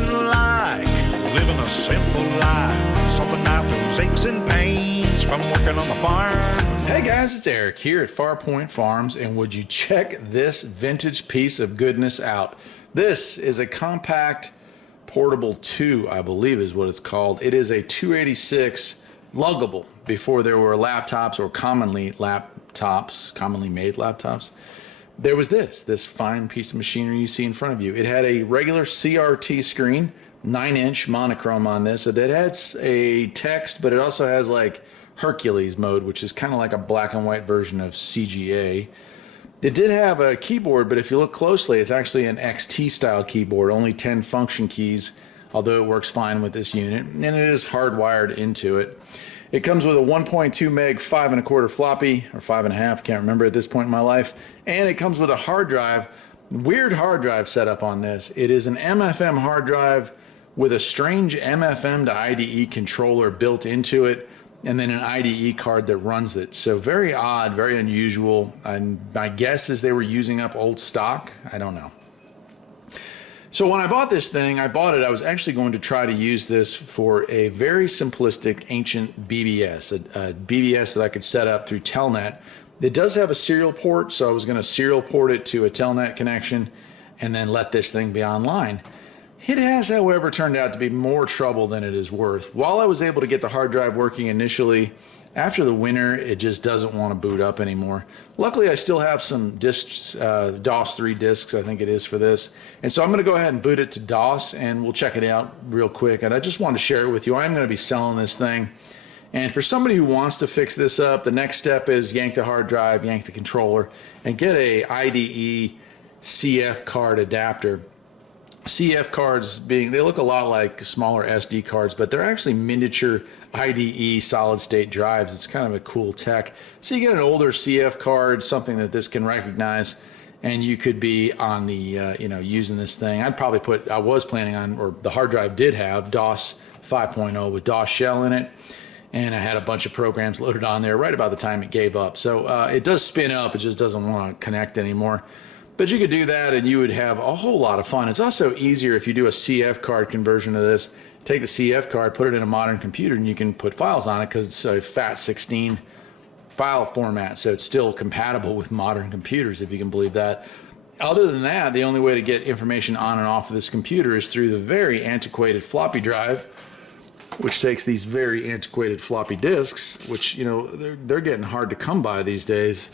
nothing like living a simple life. Something out those aches and pains from working on the farm. Hey guys, it's Eric here at Farpoint Farms, and would you check this vintage piece of goodness out? This is a Compaq Portable 2, I believe is what it's called. It is a 286 Luggable before there were laptops or commonly made laptops. There was this fine piece of machinery you see in front of you. It had a regular CRT screen, 9-inch monochrome on this. It had a text, but it also has like Hercules mode, which is kind of like a black and white version of CGA. It did have a keyboard, but if you look closely, it's actually an XT style keyboard, only 10 function keys, although it works fine with this unit, and it is hardwired into it. It comes with a 1.2 meg 5 1/4 floppy, or 5.5, can't remember at this point in my life, and it comes with a hard drive. Weird hard drive setup on this. It is an MFM hard drive with a strange MFM to IDE controller built into it, and then an IDE card that runs it. So very odd, very unusual. And my guess is they were using up old stock. I don't know. So when I bought this thing, I was actually going to try to use this for a very simplistic ancient BBS, a BBS that I could set up through Telnet. It does have a serial port, so I was going to serial port it to a Telnet connection and then let this thing be online. It has, however, turned out to be more trouble than it is worth. While I was able to get the hard drive working initially, after the winter, it just doesn't want to boot up anymore. Luckily, I still have some disks, DOS 3 disks, I think it is for this. And so I'm going to go ahead and boot it to DOS, and we'll check it out real quick. And I just wanted to share it with you. I'm going to be selling this thing. And for somebody who wants to fix this up, the next step is yank the hard drive, yank the controller, and get a IDE CF card adapter. CF cards they look a lot like smaller SD cards, but they're actually miniature IDE solid state drives. It's kind of a cool tech. So you get an older CF card, something that this can recognize, and you could be on the, using this thing. I was planning on, or the hard drive did have DOS 5.0 with DOS shell in it. And I had a bunch of programs loaded on there right about the time it gave up. So it does spin up, it just doesn't want to connect anymore. But you could do that and you would have a whole lot of fun. It's also easier if you do a CF card conversion of this. Take the CF card, put it in a modern computer, and you can put files on it because it's a FAT16 file format. So it's still compatible with modern computers, if you can believe that. Other than that, the only way to get information on and off of this computer is through the very antiquated floppy drive, which takes these very antiquated floppy disks, which, they're getting hard to come by these days.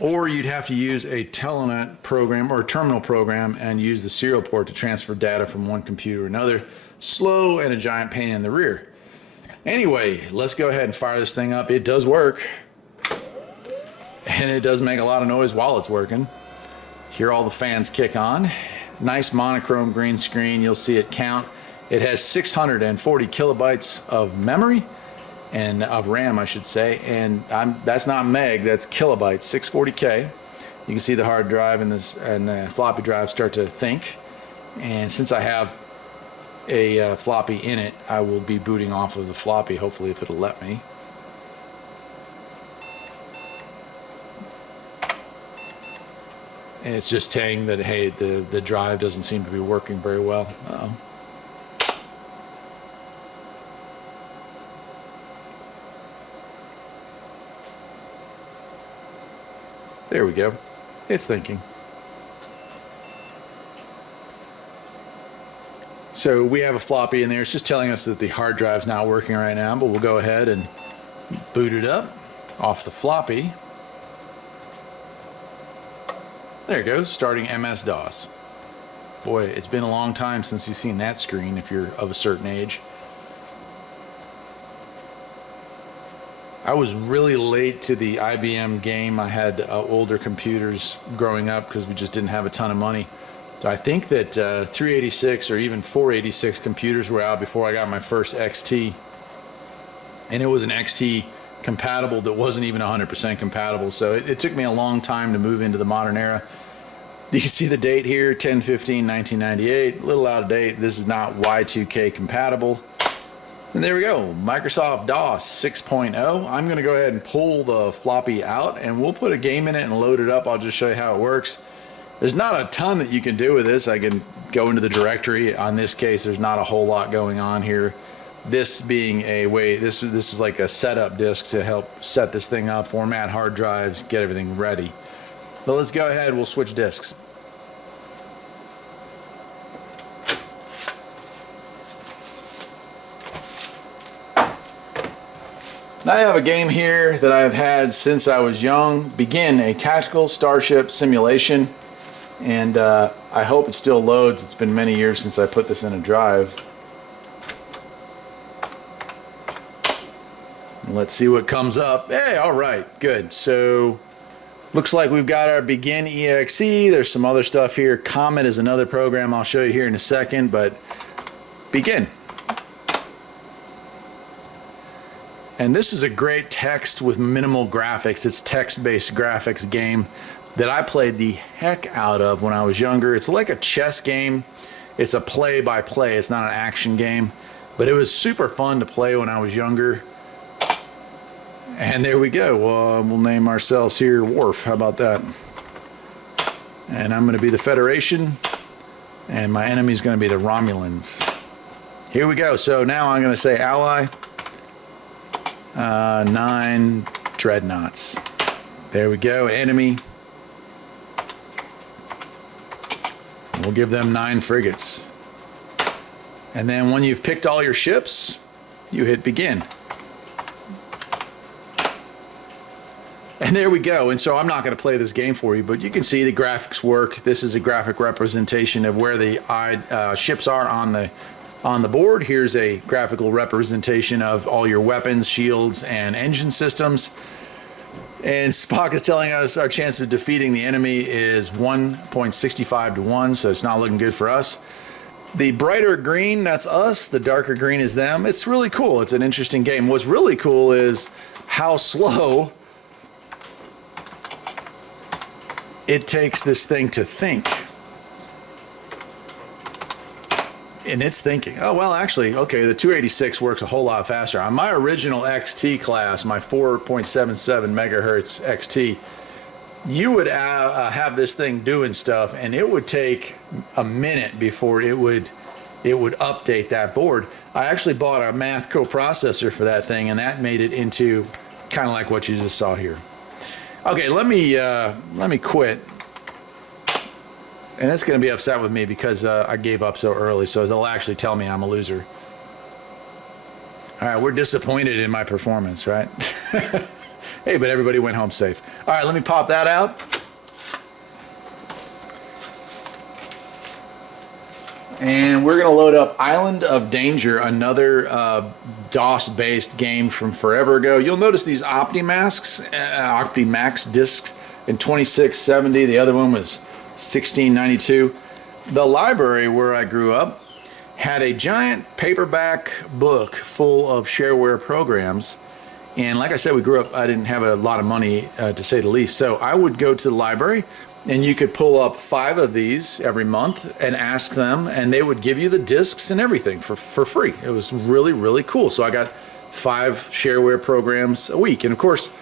Or you'd have to use a Telnet program or a terminal program and use the serial port to transfer data from one computer to another. Slow and a giant pain in the rear. Anyway, let's go ahead and fire this thing up. It does work. And it does make a lot of noise while it's working. Hear all the fans kick on. Nice monochrome green screen. You'll see it count. It has 640 kilobytes of memory. And of RAM, I should say, and that's not meg, that's kilobytes, 640K. You can see the hard drive and the floppy drive start to think. And since I have a floppy in it, I will be booting off of the floppy, hopefully, if it'll let me. And it's just saying that, hey, the drive doesn't seem to be working very well. Uh-oh. There we go. It's thinking. So we have a floppy in there. It's just telling us that the hard drive's not working right now, but we'll go ahead and boot it up off the floppy. There it goes, starting MS-DOS. Boy, it's been a long time since you've seen that screen if you're of a certain age. I was really late to the IBM game. I had older computers growing up because we just didn't have a ton of money. So I think that 386 or even 486 computers were out before I got my first XT. And it was an XT compatible that wasn't even 100% compatible. So it took me a long time to move into the modern era. You can see the date here, 10/15/1998. A little out of date. This is not Y2K compatible. And there we go, Microsoft DOS 6.0. I'm going to go ahead and pull the floppy out and we'll put a game in it and load it up. I'll just show you how it works. There's not a ton that you can do with this. I can go into the directory. On this case, there's not a whole lot going on here. This being a way, this is like a setup disk to help set this thing up, format hard drives, get everything ready. But let's go ahead, we'll switch disks. Now I have a game here that I've had since I was young, Begin, a tactical starship simulation. And I hope it still loads. It's been many years since I put this in a drive. Let's see what comes up. Hey, all right, good. So looks like we've got our Begin EXE. There's some other stuff here. Comet is another program I'll show you here in a second, but Begin. And this is a great text with minimal graphics. It's text-based graphics game that I played the heck out of when I was younger. It's like a chess game. It's a play-by-play. It's not an action game. But it was super fun to play when I was younger. And there we go. Well, we'll name ourselves here Worf. How about that? And I'm going to be the Federation. And my enemy's going to be the Romulans. Here we go. So now I'm going to say Ally. 9 Dreadnoughts. There we go. Enemy. We'll give them 9 frigates. And then when you've picked all your ships, you hit Begin. And there we go. And so I'm not going to play this game for you, but you can see the graphics work. This is a graphic representation of where the ships are on the board. Here's a graphical representation of all your weapons, shields, and engine systems. And Spock is telling us our chance of defeating the enemy is 1.65 to 1, so it's not looking good for us. The brighter green, that's us. The darker green is them. It's really cool. It's an interesting game. What's really cool is how slow it takes this thing to think. And it's thinking, oh, well, actually, okay, the 286 works a whole lot faster. On my original XT class, my 4.77 megahertz XT, you would have this thing doing stuff, and it would take a minute before it would update that board. I actually bought a math coprocessor for that thing, and that made it into kind of like what you just saw here. Okay, let me quit. And it's going to be upset with me because I gave up so early, so they'll actually tell me I'm a loser. All right, we're disappointed in my performance, right? Hey, but everybody went home safe. All right, let me pop that out. And we're going to load up Island of Danger, another DOS-based game from forever ago. You'll notice these OptiMax discs in 2670. The other one was 1692. The library where I grew up had a giant paperback book full of shareware programs. And like I said, we grew up, I didn't have a lot of money to say the least. So I would go to the library and you could pull up 5 of these every month and ask them, and they would give you the discs and everything for free. It was really, really cool. So I got 5 shareware programs a week. And of course,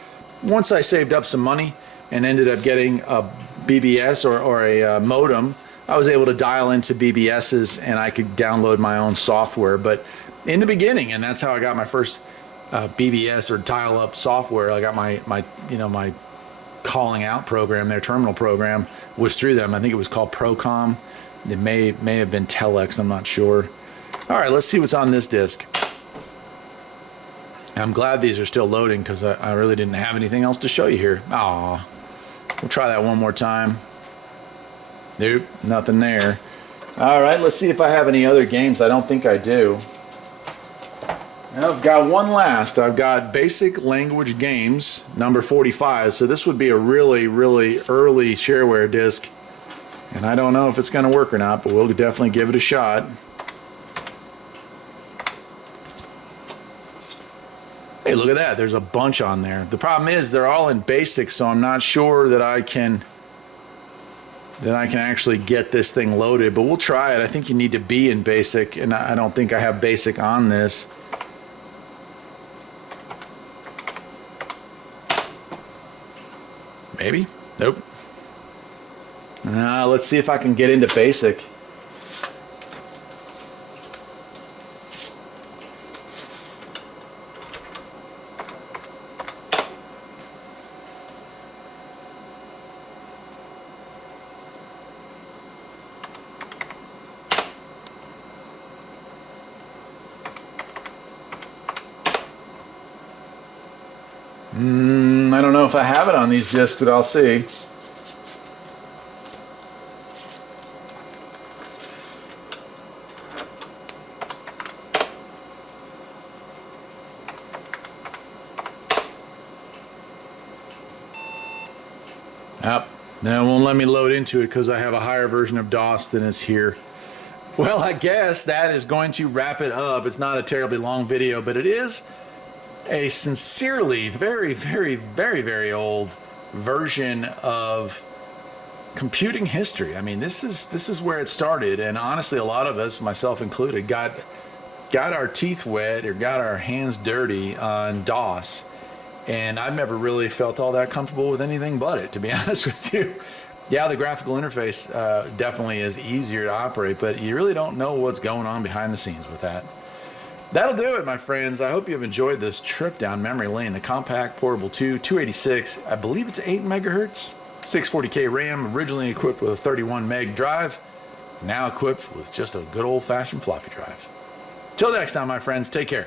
once I saved up some money and ended up getting a BBS or a modem, I was able to dial into BBSs and I could download my own software. But in the beginning, and that's how I got my first BBS or dial-up software. I got my calling out program, their terminal program was through them. I think it was called Procom. It may have been Telex, I'm not sure. All right, let's see what's on this disk. I'm glad these are still loading because I really didn't have anything else to show you here. Aw. We'll try that one more time. Nope, nothing there. All right, let's see if I have any other games. I don't think I do. And I've got one last. I've got Basic Language Games, number 45. So this would be a really, really early shareware disk. And I don't know if it's going to work or not, but we'll definitely give it a shot. Hey, look at that. There's a bunch on there. The problem is they're all in BASIC, so I'm not sure that I can actually get this thing loaded, but we'll try it. I think you need to be in BASIC, and I don't think I have BASIC on this. Maybe? Nope. Let's see if I can get into basic. I don't know if I have it on these discs, but I'll see. Yep. Now it won't let me load into it because I have a higher version of DOS than is here. Well, I guess that is going to wrap it up. It's not a terribly long video, but it is a sincerely very old version of computing history. I mean, this is where it started, and honestly, a lot of us, myself included, got our teeth wet or got our hands dirty on DOS, and I've never really felt all that comfortable with anything but it, to be honest with you. Yeah, the graphical interface definitely is easier to operate, but you really don't know what's going on behind the scenes with that. That'll do it, my friends. I hope you've enjoyed this trip down memory lane. The Compaq Portable 2, 286, I believe it's 8 megahertz, 640K RAM, originally equipped with a 31 meg drive, now equipped with just a good old-fashioned floppy drive. Till next time, my friends, take care.